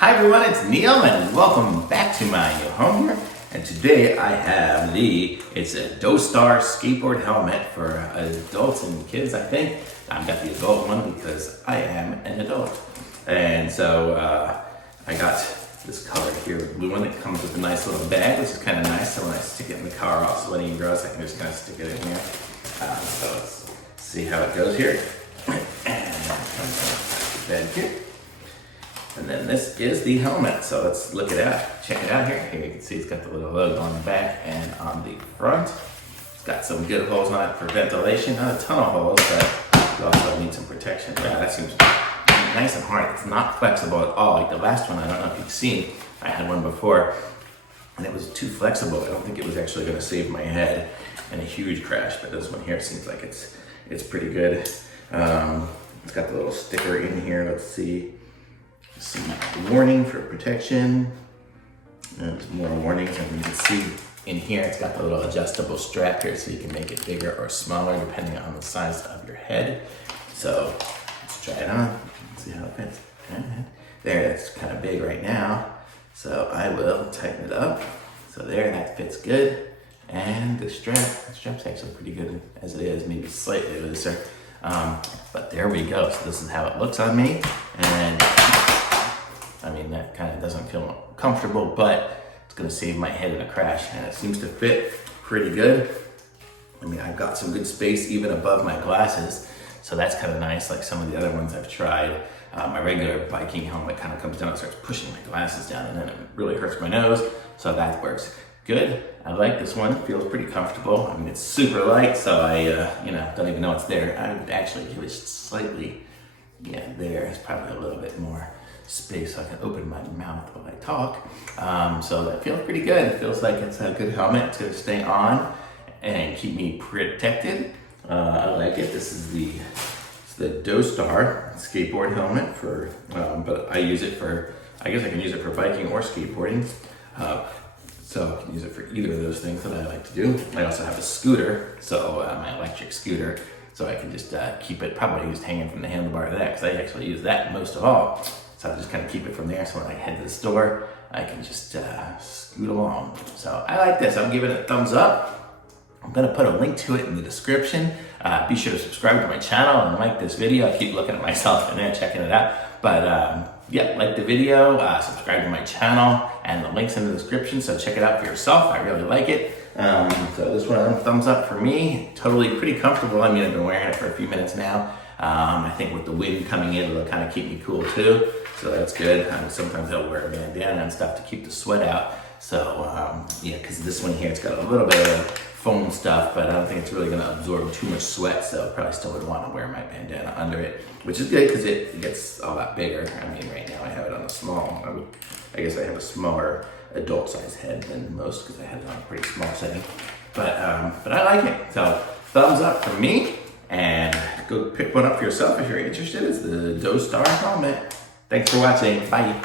Hi everyone, it's Neil and welcome back to my new home here. And today I have it's a Dostar Skateboard helmet for adults and kids, I think. I've got the adult one because I am an adult. And so I got this color here, blue one that comes with a nice little bag, which is kind of nice. So when I stick it in the car all sweaty and gross, I can just kind of stick it in here. So let's see how it goes here. And the bag here. And then this is the helmet, so let's look it out. Check it out here. Here you can see it's got the little logo on the back and on the front. It's got some good holes on it for ventilation. Not a ton of holes, but you also need some protection. Yeah, that seems nice and hard. It's not flexible at all. Like the last one, I don't know if you've seen, I had one before, and it was too flexible. I don't think it was actually going to save my head in a huge crash, but this one here seems like it's pretty good. It's got the little sticker in here. Let's see. Some warning for protection. There's more warnings, and you can see in here it's got the little adjustable strap here so you can make it bigger or smaller depending on the size of your head. So let's try it on, see how it fits. There, it's kind of big right now, so I will tighten it up. So there, that fits good. And the strap's actually pretty good as it is, maybe slightly looser. But there we go. So this is how it looks on me. And I mean, that kind of doesn't feel comfortable, but it's gonna save my head in a crash, and it seems to fit pretty good. I mean, I've got some good space even above my glasses, so that's kind of nice. Like some of the other ones I've tried, my regular biking helmet kind of comes down and starts pushing my glasses down, and then it really hurts my nose, so that works good. I like this one, it feels pretty comfortable. I mean, it's super light, so I don't even know it's there. I would actually give it slightly, there is probably a little bit more space so I can open my mouth while I talk. So that feels pretty good. It feels like it's a good helmet to stay on and keep me protected. I like it. This is the Dostar Skateboard helmet for, but I use it for, I guess I can use it for biking or skateboarding. So I can use it for either of those things that I like to do. I also have a scooter, so my electric scooter, so I can just keep it, probably just hanging from the handlebar of that, because I actually use that most of all. So I just kind of keep it from there, so when I head to the store, I can just scoot along. So I like this. I'm giving it a thumbs up. I'm gonna put a link to it in the description. Be sure to subscribe to my channel and like this video. I keep looking at myself in there, checking it out. But yeah, like the video, subscribe to my channel, and the link's in the description, so check it out for yourself. I really like it. So this one, thumbs up for me. Totally pretty comfortable. I mean, I've been wearing it for a few minutes now. I think with the wind coming in, it'll kind of keep me cool too. So that's good. Sometimes I'll wear a bandana and stuff to keep the sweat out. So yeah, because this one here, it's got a little bit of foam stuff, but I don't think it's really gonna absorb too much sweat, so I probably still would want to wear my bandana under it, which is good because it gets a lot bigger. I mean, right now I have it on a small, I guess I have a smaller adult size head than most because I have it on a pretty small setting. But I like it. So thumbs up for me, and go pick one up for yourself if you're interested. It's the Dostar helmet. Thanks for watching. Bye.